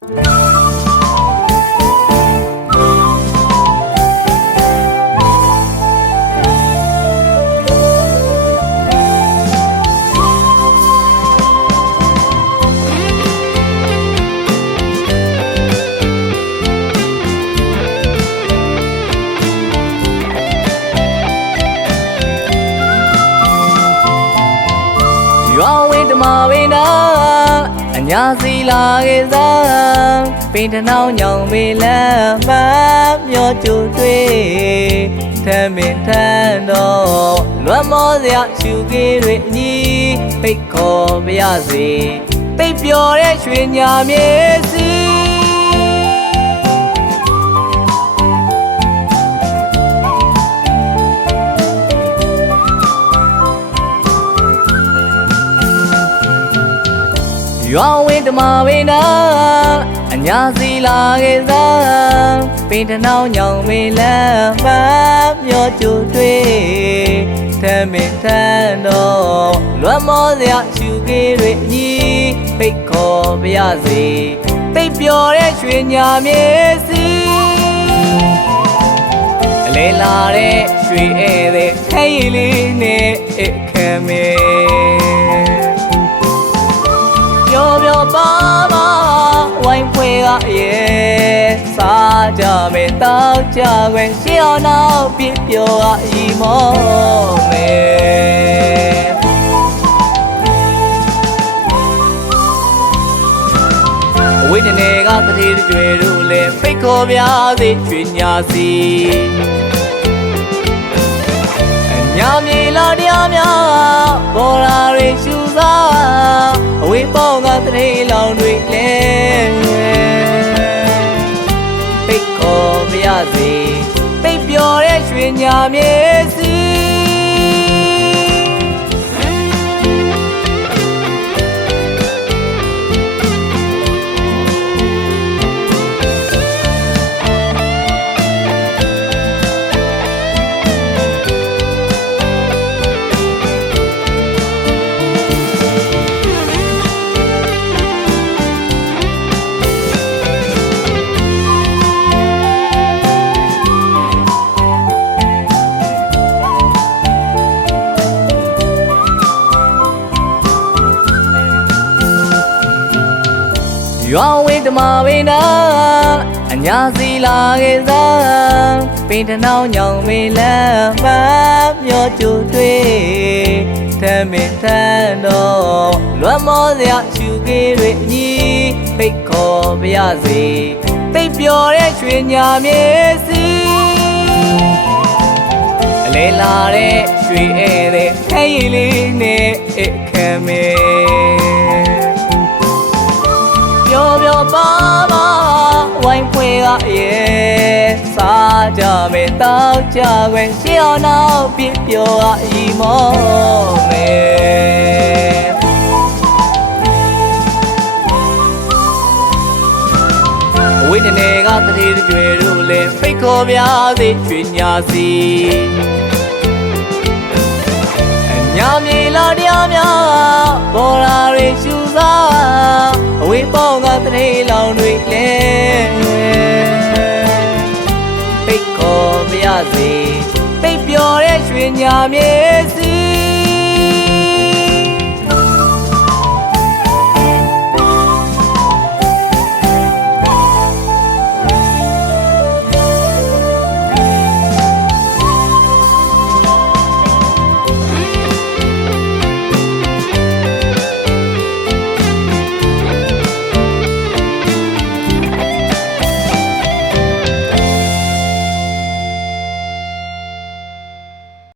အညာစီလာကေစားပင်တနောင်းညောင်မေလမ်းမမျောကျူတွေ့ထမင်းထန်တော့လွမ်းမောစရာရှုကေတွေညီဖိတ်ခေါ်ပါရစေပိတ်ပျော်တဲ့ရွှေညာမြေစီရွာဝင်ဓမ္မဝိနာအညာစီလာကေစားပင်တနောင်းညောင်မေလမ်းမမျောကျူတွေ့ထမင်းထန်တော့လွမ်းမောစရာရှုကေတွေညီဖိတ်ခေါ်ပါရစေပိတ်ပျော်တဲ့ရွှေညာမြေစီအလေးလာတဲ့ရွှေဧည့်သည်ခဲရည်လေးနဲ့အခမ်းမေပြောပါပါဝိုင်းဖွဲကရဲ့စားကြမယ်တောက်ကြခွင့်ရှေ့အောင်နောက်ပြပြောအီမောမယ်အဝိတ္တနေကတတိကျွေတို့လည်းဖိတ်ခေါ်ပြစေရွှေညာစီညာမြေလာတရားများပေါ်လာတွေရှူစားအဝေးပေါင်းကတရေလောင်တွေလဲပိတ်ခေါ်ပါရစေပိတ်ပျော်တဲ့ရွှေညာမြေစီရွာဝင်ဓမ္မဝိနာအညာစီလာကေစားပင်တနောင်းညောင်မေလမ်းမမျောကျူတွေ့ထမင်းထန်တော့လွမ်းမောစရာရှုကေတွေညီဖိတ်ခေါ်ပါရစေပိတ်ပျော်တဲ့ရွှေညာမြေစီအလေးလာတဲ့ရွှေဧည့်သည်ခဲရည်လေးနဲ့အခမ်းမေပြောပါပါဝိုင်းဖွဲကရဲ့စားကြမယ်တောက်ကြခွင့်ရှေ့အောင်နောက်ပြပြောအီမောမယ်အဝိတ္တနေကတတိကျွေတို့လည်းဖိတ်ခေါ်ပြစေရွှေညာစီညာမြေလာတရားများပေါ်လာတွေရှူစားအဝေးပေါင်းကတရေလောင်တွေလဲပိတ်ခေါ်ပါရစေပိတ်ပျော်တဲ့ရွှေညာမြေစီ